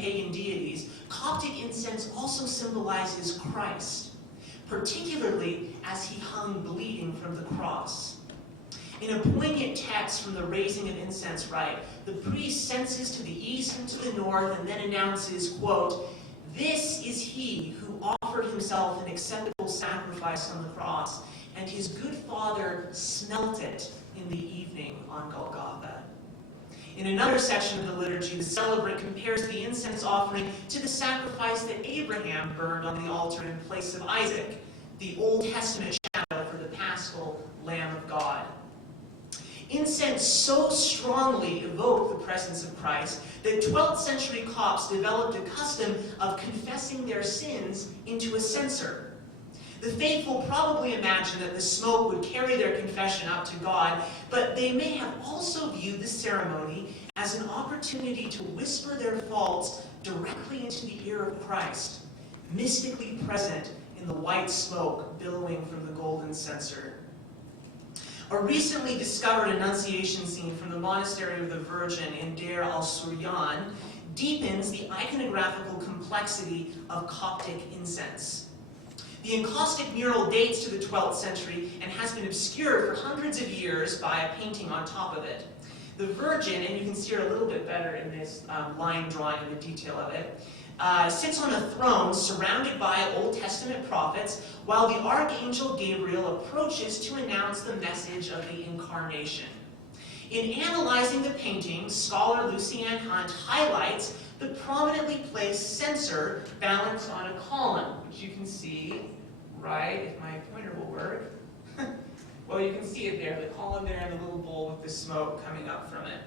pagan deities, Coptic incense also symbolizes Christ, particularly as he hung bleeding from the cross. In a poignant text from the Raising of Incense rite, the priest censes to the east and to the north and then announces, quote, "This is he who offered himself an acceptable sacrifice on the cross, and his good Father smelt it in the evening on Golgotha." In another section of the liturgy, the celebrant compares the incense offering to the sacrifice that Abraham burned on the altar in place of Isaac, the Old Testament shadow for the Paschal Lamb of God. Incense so strongly evoked the presence of Christ that 12th century Copts developed a custom of confessing their sins into a censer. The faithful probably imagined that the smoke would carry their confession up to God, but they may have also viewed the ceremony as an opportunity to whisper their faults directly into the ear of Christ, mystically present in the white smoke billowing from the golden censer. A recently discovered Annunciation scene from the Monastery of the Virgin in Deir al-Suryan deepens the iconographical complexity of Coptic incense. The encaustic mural dates to the 12th century and has been obscured for hundreds of years by a painting on top of it. The Virgin, and you can see her a little bit better in this line drawing and the detail of it, sits on a throne surrounded by Old Testament prophets while the Archangel Gabriel approaches to announce the message of the Incarnation. In analyzing the painting, scholar Lucianne Hunt highlights the prominently placed censer balanced on a column, which you can see, right, if my pointer will work. Well, you can see it there, the column there and the little bowl with the smoke coming up from it.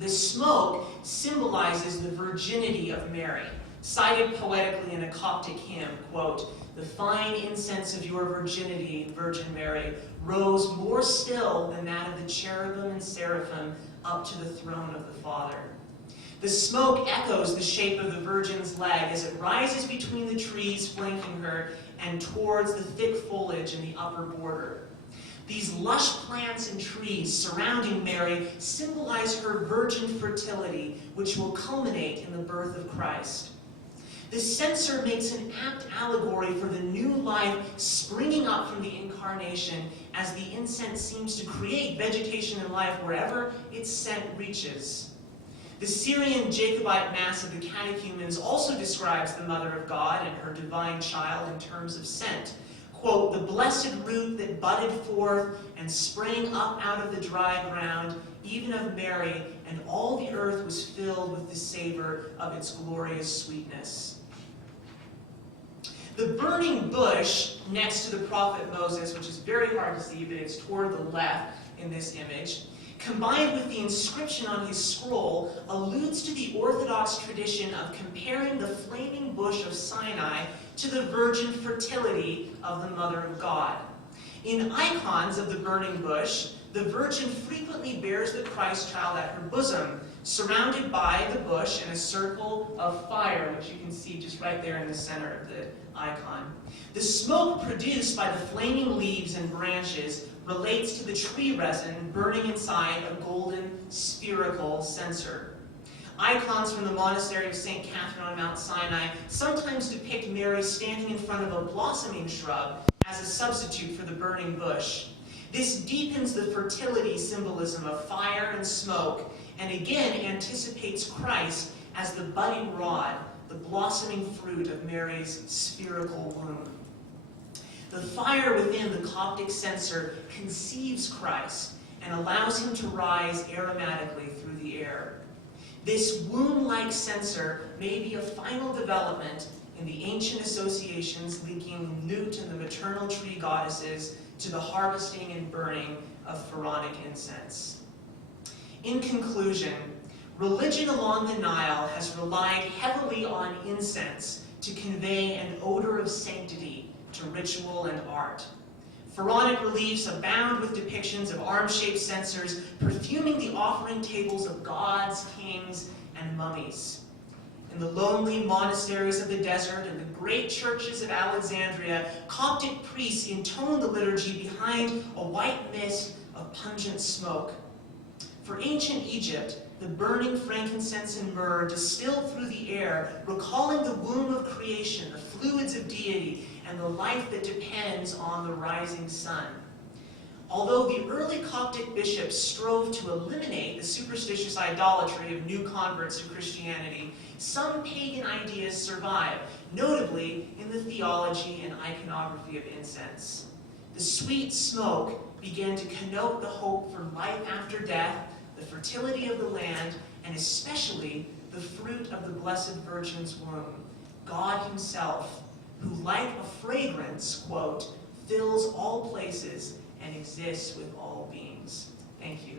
The smoke symbolizes the virginity of Mary, cited poetically in a Coptic hymn, quote, "The fine incense of your virginity, Virgin Mary, rose more still than that of the cherubim and seraphim up to the throne of the Father." The smoke echoes the shape of the Virgin's leg as it rises between the trees flanking her and towards the thick foliage in the upper border. These lush plants and trees surrounding Mary symbolize her virgin fertility, which will culminate in the birth of Christ. The censer makes an apt allegory for the new life springing up from the Incarnation as the incense seems to create vegetation and life wherever its scent reaches. The Syrian Jacobite Mass of the Catechumens also describes the Mother of God and her divine child in terms of scent. Quote, "The blessed root that budded forth and sprang up out of the dry ground, even of Mary, and all the earth was filled with the savor of its glorious sweetness." The burning bush next to the prophet Moses, which is very hard to see, but it's toward the left in this image, combined with the inscription on his scroll, alludes to the Orthodox tradition of comparing the flaming bush of Sinai to the virgin fertility of the Mother of God. In icons of the burning bush, the Virgin frequently bears the Christ child at her bosom, surrounded by the bush in a circle of fire, which you can see just right there in the center of the icon. The smoke produced by the flaming leaves and branches relates to the tree resin burning inside a golden spherical censer. Icons from the monastery of St. Catherine on Mount Sinai sometimes depict Mary standing in front of a blossoming shrub as a substitute for the burning bush. This deepens the fertility symbolism of fire and smoke, and again anticipates Christ as the budding rod, the blossoming fruit of Mary's spherical womb. The fire within the Coptic censer conceives Christ and allows him to rise aromatically through the air. This womb-like censer may be a final development in the ancient associations linking Nut and the maternal tree goddesses to the harvesting and burning of pharaonic incense. In conclusion, religion along the Nile has relied heavily on incense to convey an odor of sanctity to ritual and art. Pharaonic reliefs abound with depictions of arm-shaped censers perfuming the offering tables of gods, kings, and mummies. In the lonely monasteries of the desert and the great churches of Alexandria, Coptic priests intone the liturgy behind a white mist of pungent smoke. For ancient Egypt, the burning frankincense and myrrh distilled through the air, recalling the womb of creation, the fluids of deity, and the life that depends on the rising sun. Although the early Coptic bishops strove to eliminate the superstitious idolatry of new converts to Christianity, some pagan ideas survive, notably in the theology and iconography of incense. The sweet smoke began to connote the hope for life after death, the fertility of the land, and especially the fruit of the Blessed Virgin's womb, God himself, who like a fragrance, quote, fills all places and exists with all beings. Thank you.